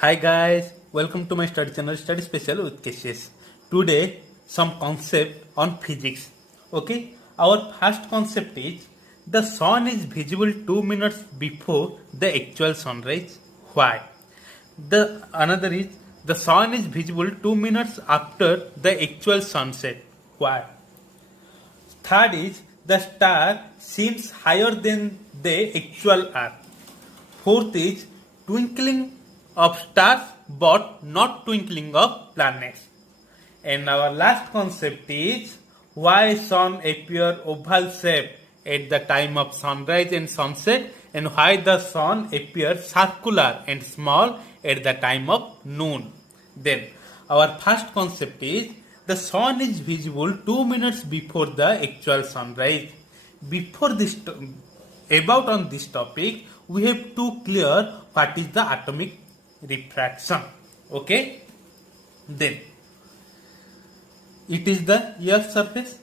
Hi guys, welcome to my study channel Study Special with Keshes. Today some concept on physics. Okay, our first concept is the sun is visible 2 minutes before the actual sunrise. Why? The another is the sun is visible 2 minutes after the actual sunset. Why? Third is the star seems higher than the actual earth. Fourth is twinkling of stars but not twinkling of planets. And our last concept is why sun appear oval shape at the time of sunrise and sunset and why the sun appears circular and small at the time of noon. Then our first concept is the sun is visible 2 minutes before the actual sunrise. Before this about on this topic we have to clear what is the atomic refraction. Okay, then it is the earth surface.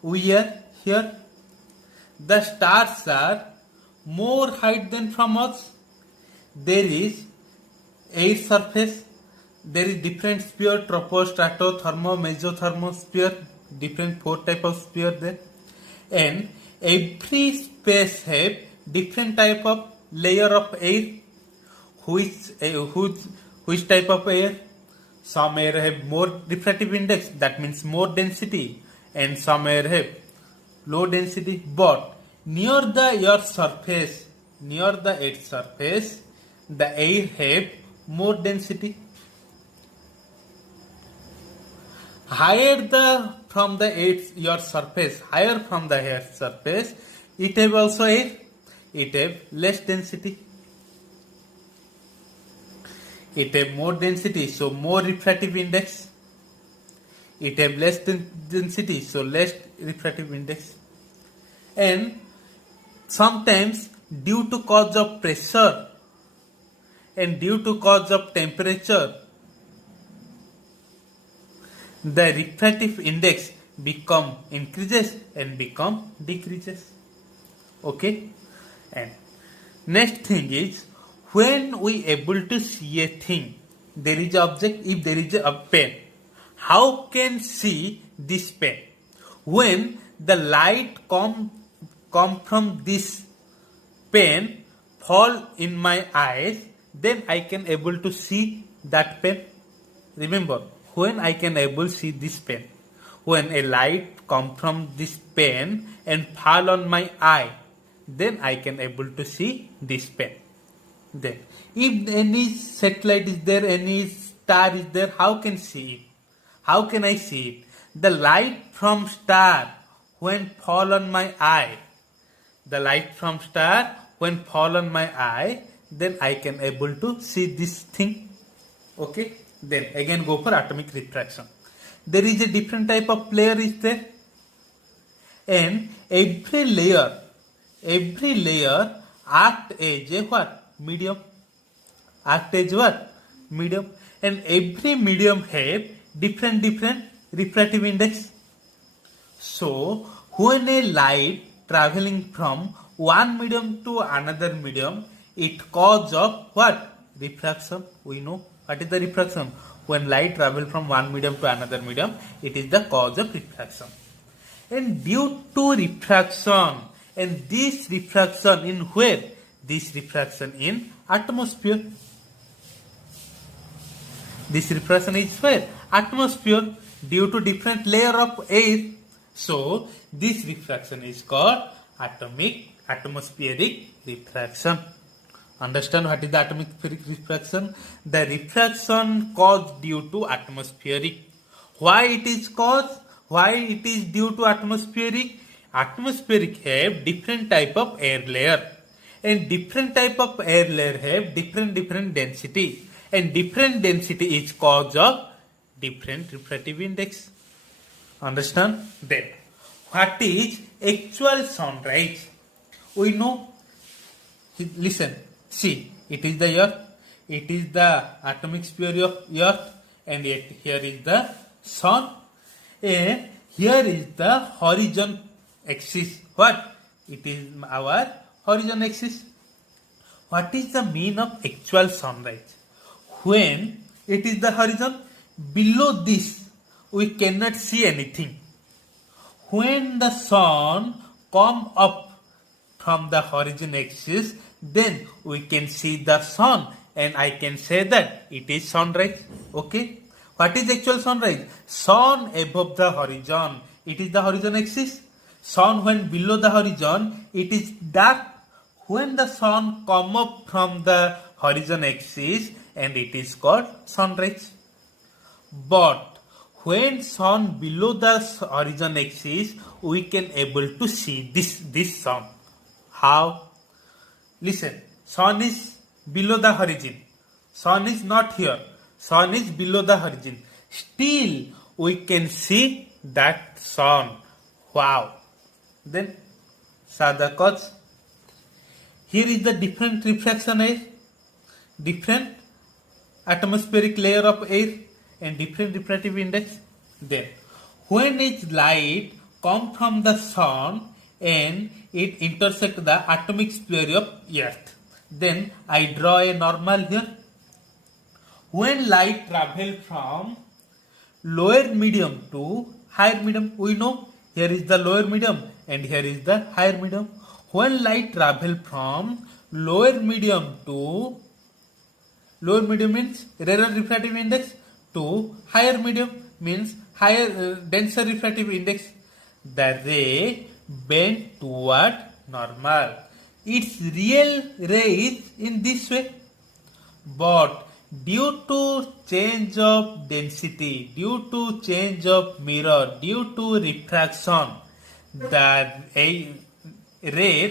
We are here. The stars are more height than from us. There is air surface. There is different sphere, tropo, strato, thermo, mesothermosphere, different 4 type of sphere there. And every space have different type of layer of air. Which type of air? Some air have more refractive index, that means more density, and some air have low density. But near the earth surface, the air have more density. Higher from the earth surface, it have also air. It have less density. It have more density, so more refractive index. It have less density, so less refractive index. And sometimes due to cause of pressure and due to cause of temperature, the refractive index become increases and become decreases. Okay, and next thing is when we able to see a thing, there is object. If there is a pen, how can see this pen? When the light come from this pen fall in my eyes, then I can able to see that pen. Remember, when I can able see this pen, when a light come from this pen and fall on my eye, then I can able to see this pen. Then if any satellite is there, any star is there, how can see it? How can I see it? The light from star when fall on my eye, then I can able to see this thing. Okay, then again go for atomic refraction. There is a different type of layer is there, and every layer act as a what? Medium. And every medium have different refractive index. So when a light traveling from one medium to another medium, it cause of what? Refraction. We know what is the refraction. When light travel from one medium to another medium, it is the cause of refraction. And due to refraction, and this refraction in where? This refraction in atmosphere. This refraction is where? Atmosphere, due to different layer of air. So this refraction is called atmospheric refraction. Understand what is the atmospheric refraction? The refraction caused due to atmospheric. Why it is caused? Why it is due to atmospheric? Atmospheric have different type of air layer. And different type of air layer have different density. And different density is cause of different refractive index. Understand? Then, what is actual sunrise? We know. Listen, see, it is the earth. It is the atomic sphere of earth. And yet here is the sun. And here is the horizon axis. What? It is our horizon axis. What is the mean of actual sunrise? When it is the horizon, below this we cannot see anything. When the sun come up from the horizon axis, then we can see the sun and I can say that it is sunrise. Okay. What is actual sunrise? Sun above the horizon. It is the horizon axis. Sun when below the horizon, it is dark. When the sun come up from the horizon axis, and it is called sunrise. But when sun below the horizon axis, we can able to see this sun. How? Listen, sun is below the horizon. Sun is not here. Sun is below the horizon. Still, we can see that sun. Wow. Then, Sada cause. Here is the different refraction air, different atmospheric layer of air and different refractive index. Then, when its light come from the sun and it intersect the atomic sphere of earth, then I draw a normal here. When light travel from lower medium to higher medium, we know here is the lower medium and here is the higher medium. When light travel from lower medium means rarer refractive index to higher medium means higher denser refractive index, the ray bend toward normal. Its real ray is in this way, but due to change of density, due to change of mirror, due to refraction, the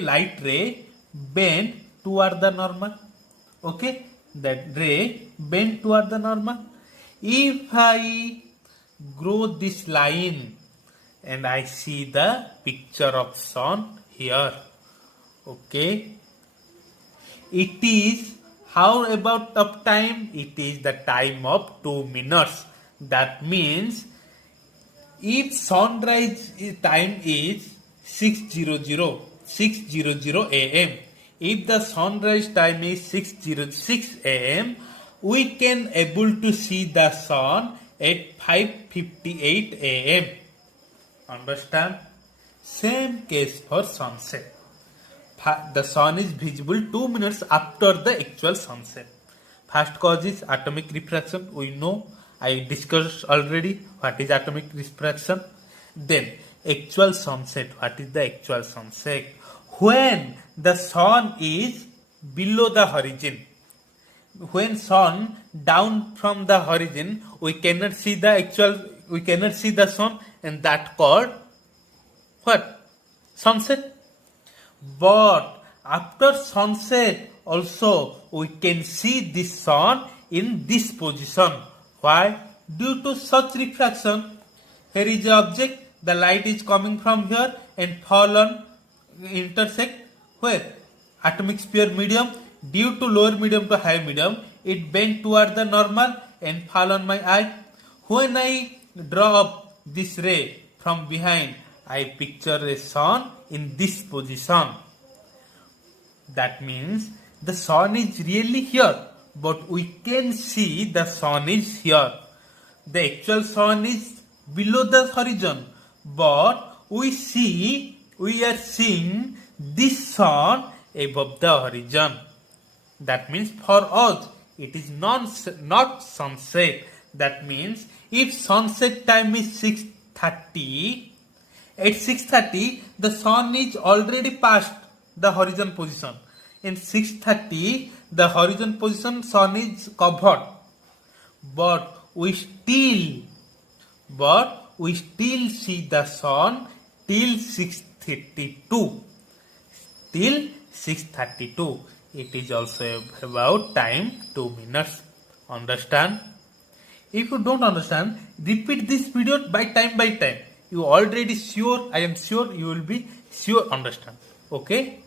light ray bend toward the normal. Okay, that ray bend toward the normal. If I grow this line and I see the picture of sun here, okay, it is how about of time? It is the time of 2 minutes. That means if sunrise time is 6:00 a.m. If the sunrise time is 6:06 a.m., we can able to see the sun at 5:58 a.m. Understand? Same case for sunset. The sun is visible 2 minutes after the actual sunset. First cause is atomic refraction. We know, I discussed already what is atomic refraction. Then actual sunset. What is the actual sunset? When the sun is below the horizon. When sun down from the horizon, we cannot see the sun, and that called what? Sunset. But after sunset also we can see this sun in this position. Why? Due to such refraction, here is an object, the light is coming from here and fall on intersect where? Atomic sphere medium. Due to lower medium to higher medium, it bent toward the normal and fall on my eye. When I draw up this ray from behind, I picture a sun in this position. That means the sun is really here, but we can see the sun is here. The actual sun is below the horizon, but we are seeing this sun above the horizon. That means for us it is not sunset. That means if sunset time is 6:30, at 6:30 the sun is already past the horizon position. In 6:30 the horizon position sun is covered, but we still see the sun till 6:32. Till 6:32. It is also about time 2 minutes. Understand? If you don't understand, repeat this video by time. You already sure, I am sure you will be sure understand. Okay?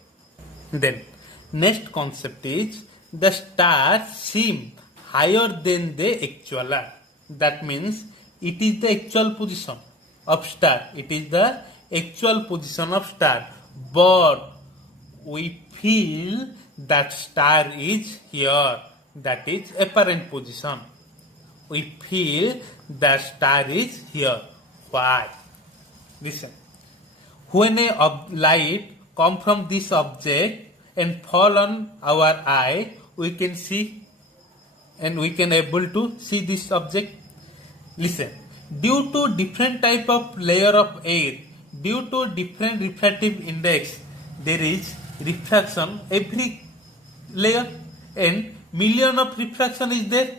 Then next concept is the stars seem higher than they actual are. That means it is the actual position of star. It is the actual position of star. But we feel that star is here, that is apparent position. We feel the star is here. Why? Listen. When a light come from this object and fall on our eye, we can see and we can able to see this object. Listen. Due to different type of layer of air, due to different refractive index, there is refraction every layer and million of refraction is there.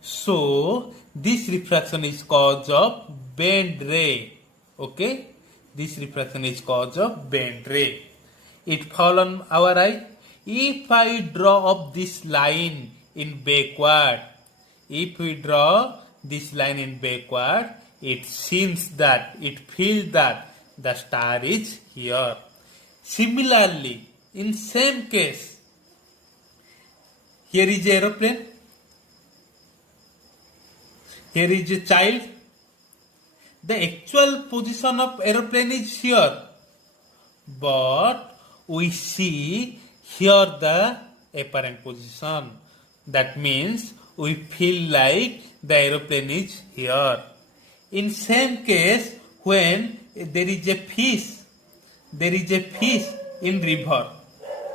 So this refraction is cause of bend ray. Okay, this refraction is cause of bend ray. It fall on our eye. If I draw up this line in backward, if we draw this line in backward, it seems that, it feels that the star is here. Similarly, in same case, here is aeroplane, here is a child. The actual position of aeroplane is here, but we see here the apparent position. That means we feel like the aeroplane is here. In same case, when there is a fish, there is a fish in river,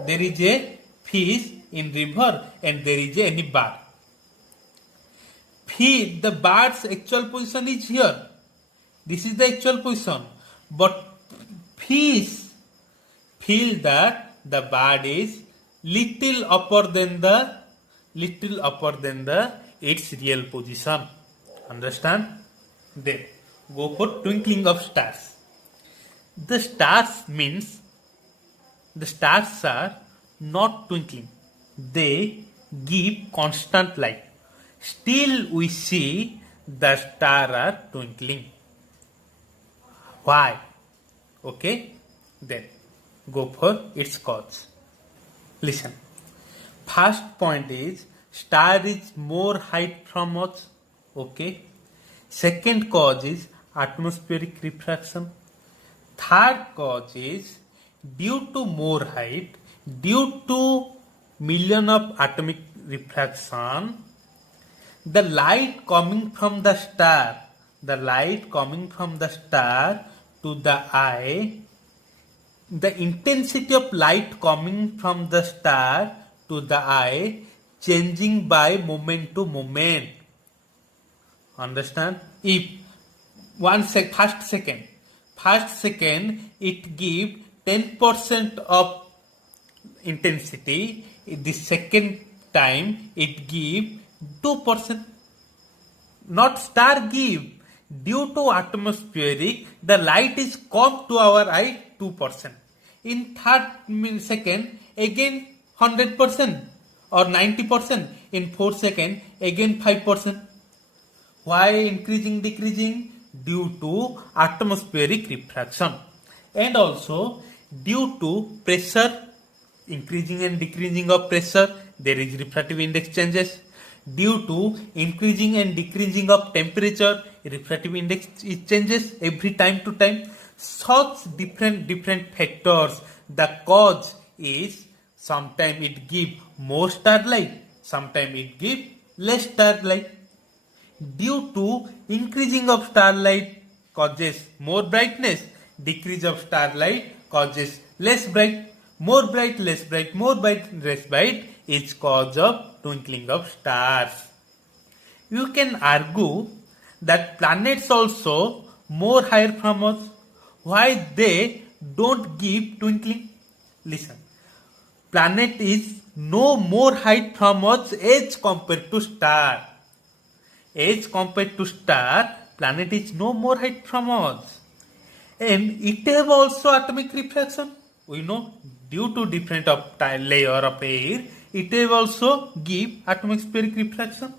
there is a fish in river and there is any bird. The bird's actual position is here. This is the actual position. But fish feel that the bird is little upper than the its real position. Understand? Then go for twinkling of stars. The stars means the stars are not twinkling. They give constant light. Still we see the stars are twinkling. Why? Okay? Then go for its cause. Listen. First point is star is more height from us. Okay? Second cause is atmospheric refraction. Third cause is due to more height, due to million of atomic refraction, the light coming from the star to the eye, the intensity of light coming from the star to the eye changing by moment to moment. Understand? If first second it give 10% of intensity, the second time it give 2%. Not star give. Due to atmospheric, the light is come to our eye 2%. In third second, again 100% or 90%. In fourth second, again 5%. Why increasing, decreasing? Due to atmospheric refraction. And also due to pressure, increasing and decreasing of pressure, there is refractive index changes. Due to increasing and decreasing of temperature, refractive index changes every time to time. Such different factors. The cause is sometimes it give more starlight, sometimes it give less starlight. Due to increasing of starlight causes more brightness, decrease of starlight causes less bright, more bright, less bright, more bright, less bright is cause of twinkling of stars. You can argue that planets also more higher from us. Why they don't give twinkling? Listen, planet is no more height from us as compared to star. As compared to star, planet is no more height from us. And it have also atomic refraction. We know due to different of layer of air, it have also give atmospheric refraction.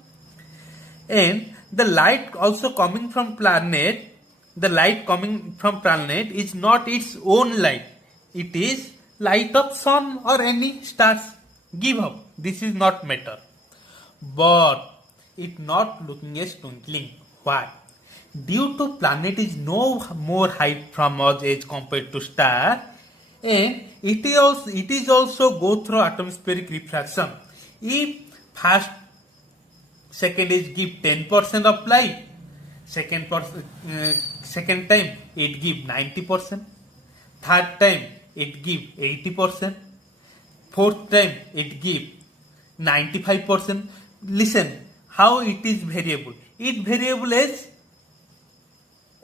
And the light also coming from planet, the light coming from planet is not its own light. It is light of sun or any stars. Give up. This is not matter. But it not looking as twinkling. Why? Due to planet is no more height from us as compared to star, and it is also go through atmospheric refraction. If first second is give 10% of light, second time it give 90%, third time it give 80%, fourth time it give 95%. Listen how it is variable. It variable is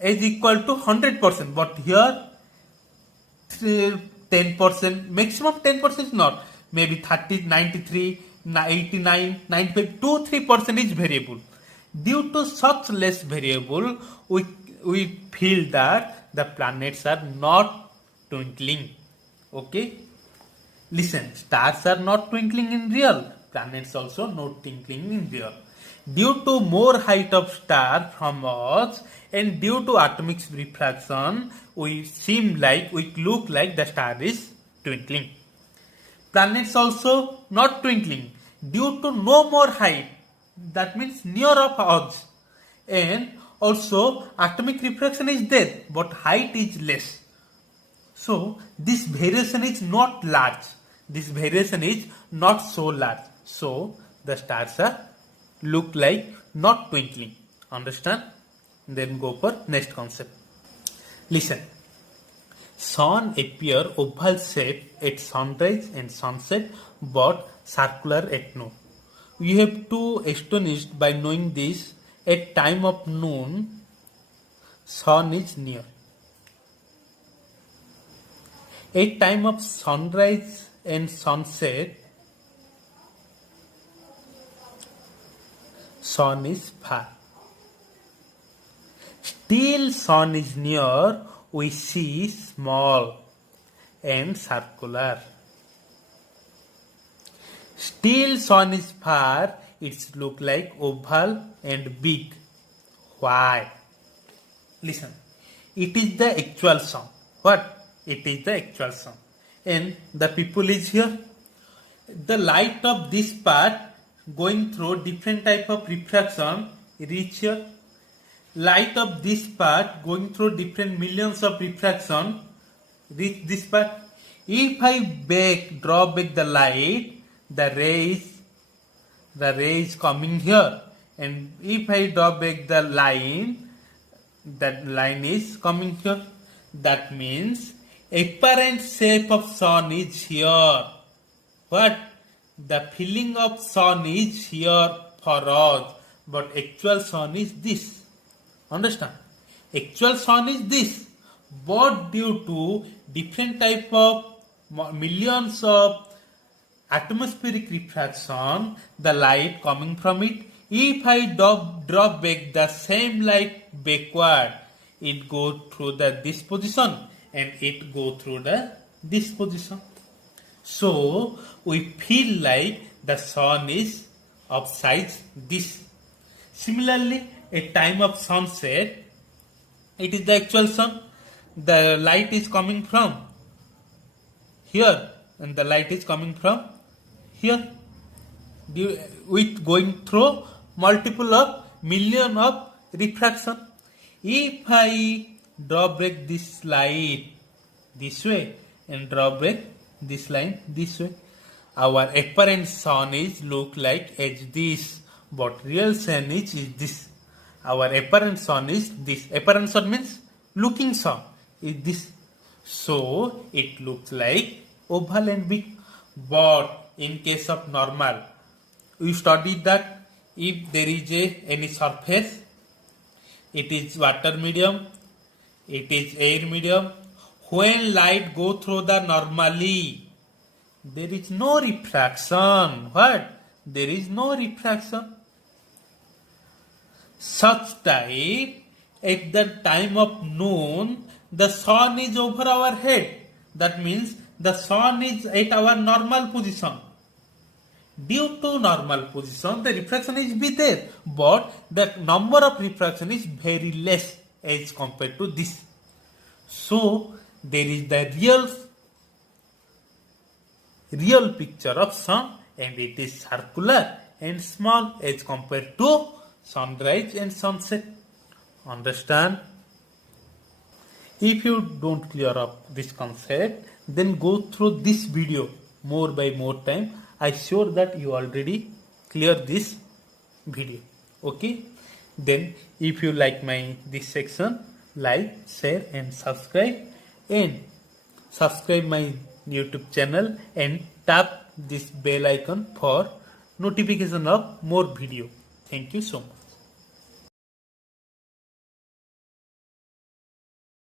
equal to 100%, but here 10%, maximum 10% is not, maybe 30, 93, 89, 95, 2-3% is variable. Due to such less variable, we feel that the planets are not twinkling. Okay? Listen, stars are not twinkling in real. Planets also not twinkling in real. Due to more height of star from us and due to atomic refraction, we look like the star is twinkling. Planets also not twinkling due to no more height. That means near of us. And also atomic refraction is there, but height is less. So this variation is not large. This variation is not so large. So the stars are look like not twinkling. Understand? Then go for next concept. Listen. Sun appear oval shape at sunrise and sunset, but circular at noon. You have to astonished by knowing this. At time of noon, sun is near. At time of sunrise and sunset, sun is far. Still sun is near, we see small and circular. Still sun is far, it look like oval and big. Why? Listen, it is the actual sun. What? It is the actual sun. And the people is here. The light of this part going through different type of refraction reach here. Light of this part going through different millions of refraction reach this part. If I draw back the light, the rays coming here, and if I draw back the line, that line is coming here. That means apparent shape of sun is here. But the feeling of sun is here for us, but actual sun is this. Understand? Actual sun is this, but due to different type of millions of atmospheric refraction, the light coming from it, if I drop back the same light backward, it go through this position and it go through this position. So we feel like the sun is of size this. Similarly, at time of sunset, it is the actual sun. The light is coming from here and the light is coming from here. With going through multiple of million of refraction. If I draw back this light this way and draw back this line this way, our apparent sun is look like as this, but real sun is this. Our apparent sun is this. Apparent sun means looking sun is this. So it looks like oval and big. But in case of normal, we studied that if there is any surface, it is water medium, it is air medium. When light go through the normally, there is no refraction. What? There is no refraction. Such type, at the time of noon, the sun is over our head. That means the sun is at our normal position. Due to normal position, the refraction is be there, but the number of refraction is very less as compared to this. So there is the real picture of sun, and it is circular and small as compared to sunrise and sunset. Understand? If you don't clear up this concept, then go through this video more by more time. I sure that you already clear this video. Okay, then if you like my this section, like, share and subscribe my YouTube channel and tap this bell icon for notification of more video. Thank you so much.